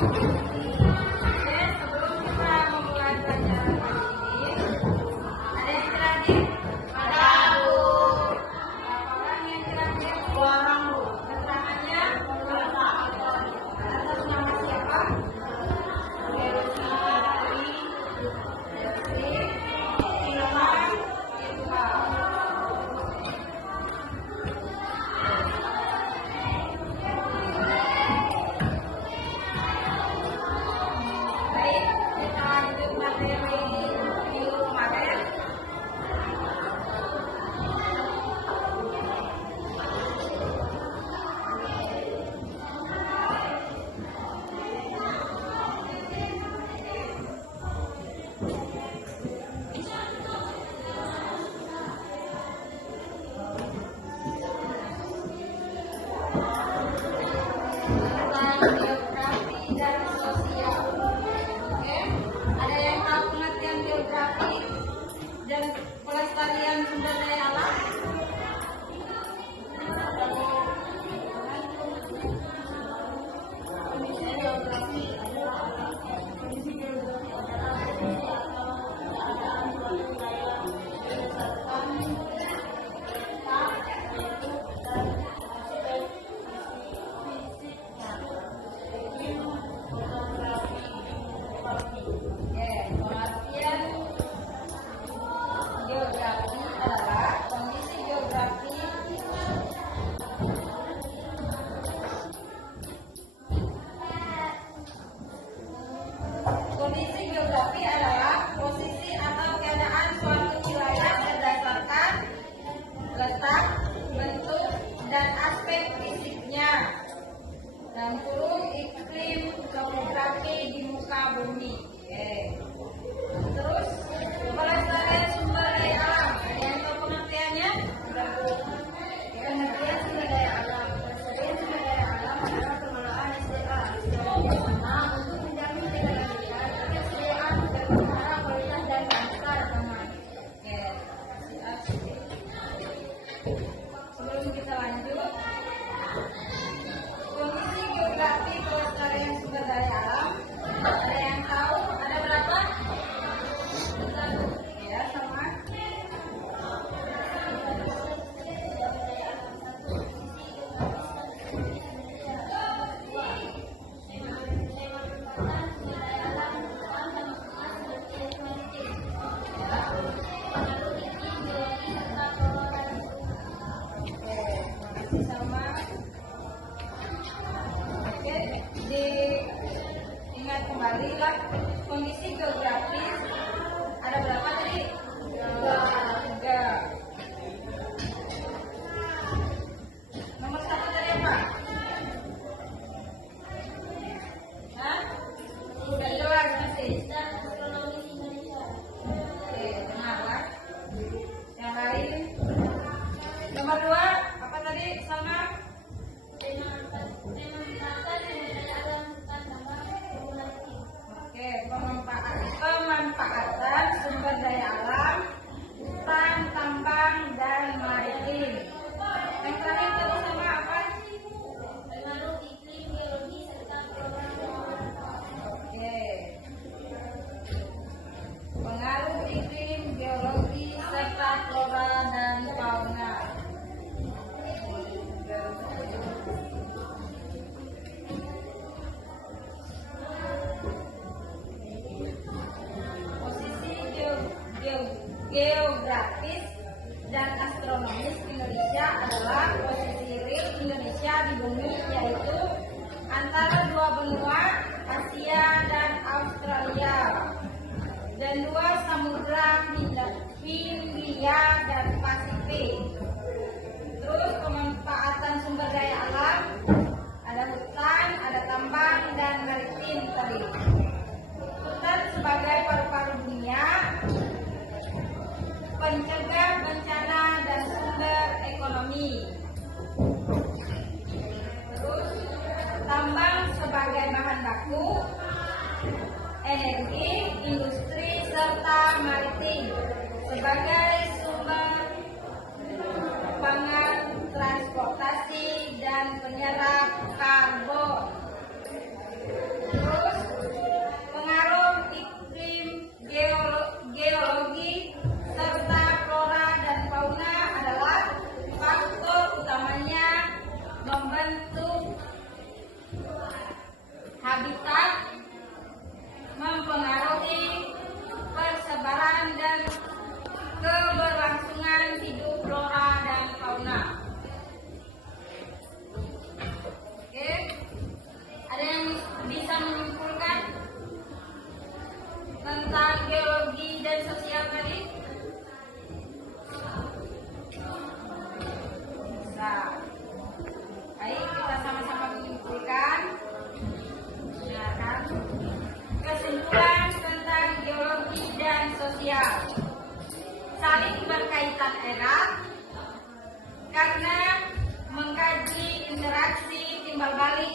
sebelum kita memulai pelajaran kali ini, ada yang terakhir? Ada, Bu. Berapa orang yang terakhir? 2 orang, Bu. Keterangannya? Atas nama siapa? Geografi dan sosial. Oke, ada yang tahu pengertian geografi dan pelestarian sumber daya alam? Geografi adalah kondisi geografi Kondisi geografi adalah posisi atau keadaan suatu wilayah berdasarkan letak, bentuk, dan aspek fisiknya, dan kurung iklim topografi di muka bumi. Terus pelestarian sumber daya alam. Ada yang tahu pengertiannya? Pengertian sumber daya alam. Pelestarian sumber daya alam adalah pengelolaan SDA secara bersama untuk menjamin legalitas, ketersediaan, dan memelihara kualitas dan keanggotaan teman. Sebelum kita lanjut, kondisi geografi pelestarian sumber daya alam. Ada yang tahu? Ada berapa? Ya, sama. Diingat kembali lah kondisi geografis ada berapa tadi? 3. Nomor 1 tadi apa? Hah? Sudah jelas masih. Oke, benar lah. Yang lain? Nomor 2 apa tadi? Sama? Oke, pemanfaatan sumber daya alam, hutan, tambang, dan maritim. Yang terakhir tadi sama apa? Pengaruh iklim, geologi, serta flora. Oke. Pengaruh iklim, geologi, serta flora dan fauna. Geografis dan astronomis Indonesia adalah posisi real Indonesia di bumi, yaitu antara 2 benua Asia dan Australia dan 2 samudra Hindia dan Pasifik. Terus pemanfaatan sumber daya alam, ada hutan, ada tambang, dan maritim tadi. Hutan sebagai paru-paru dunia, pencegah bencana dan sumber ekonomi. Terus tambang sebagai bahan baku, energi, industri, serta maritim sebagai sumber pangan, transportasi, dan penyerap karbon. Terus habitat mempengaruhi persebaran dan keberlangsungan hidup flora dan fauna. Oke, ada yang bisa menyimpulkan tentang geologi dan sosial tadi? Bisa. Baik, kita sama-sama menyimpulkan. Dengarkan kesimpulan tentang geologi dan sosial. Saling berkaitan erat karena mengkaji interaksi timbal balik